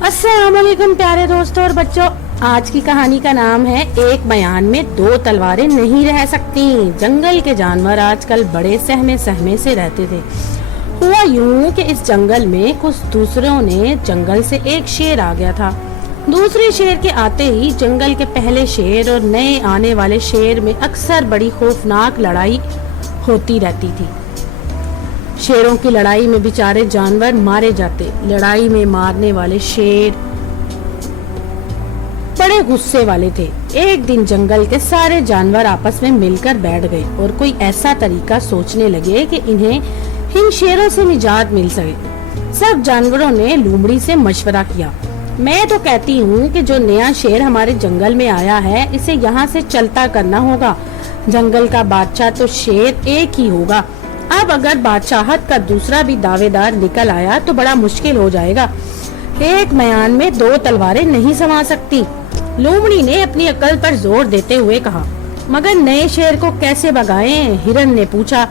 अस्सलाम वालेकुम प्यारे दोस्तों और बच्चों, आज की कहानी का नाम है एक बयान में दो तलवारें नहीं रह सकती। जंगल के जानवर आजकल बड़े सहमे सहमे से रहते थे। हुआ यूं कि इस जंगल में कुछ दूसरों ने जंगल से एक शेर आ गया था। दूसरे शेर के आते ही जंगल के पहले शेर और नए आने वाले शेर में अक्सर बड़ी खौफनाक लड़ाई होती रहती थी। शेरों की लड़ाई में बेचारे जानवर मारे जाते। लड़ाई में मारने वाले शेर बड़े गुस्से वाले थे। एक दिन जंगल के सारे जानवर आपस में मिलकर बैठ गए और कोई ऐसा तरीका सोचने लगे कि इन्हें इन शेरों से निजात मिल सके। सब जानवरों ने लोमड़ी से मशवरा किया। मैं तो कहती हूँ कि जो नया शेर हमारे जंगल में आया है, इसे यहाँ से चलता करना होगा। जंगल का बादशाह तो शेर एक ही होगा। अब अगर बादशाहत का दूसरा भी दावेदार निकल आया तो बड़ा मुश्किल हो जाएगा। एक बयान में दो तलवारें नहीं समा सकती। लोमड़ी ने अपनी अकल पर जोर देते हुए कहा। मगर नए शेर को कैसे भगाएं? हिरन ने पूछा।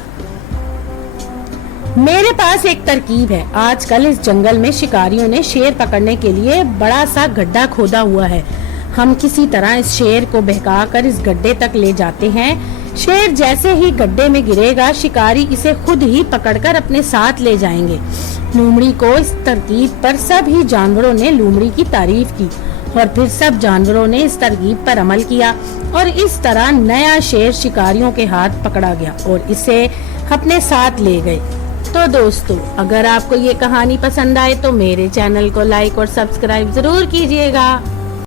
मेरे पास एक तरकीब है। आजकल इस जंगल में शिकारियों ने शेर पकड़ने के लिए बड़ा सा गड्ढा खोदा हुआ है। हम किसी तरह इस शेर को बहकाकर इस गड्ढे तक ले जाते हैं। शेर जैसे ही गड्ढे में गिरेगा, शिकारी इसे खुद ही पकड़कर अपने साथ ले जाएंगे। लोमड़ी को इस तरकीब पर सभी जानवरों ने लोमड़ी की तारीफ की और फिर सब जानवरों ने इस तरकीब पर अमल किया और इस तरह नया शेर शिकारियों के हाथ पकड़ा गया और इसे अपने साथ ले गए। तो दोस्तों, अगर आपको ये कहानी पसंद आए तो मेरे चैनल को लाइक और सब्सक्राइब जरूर कीजिएगा।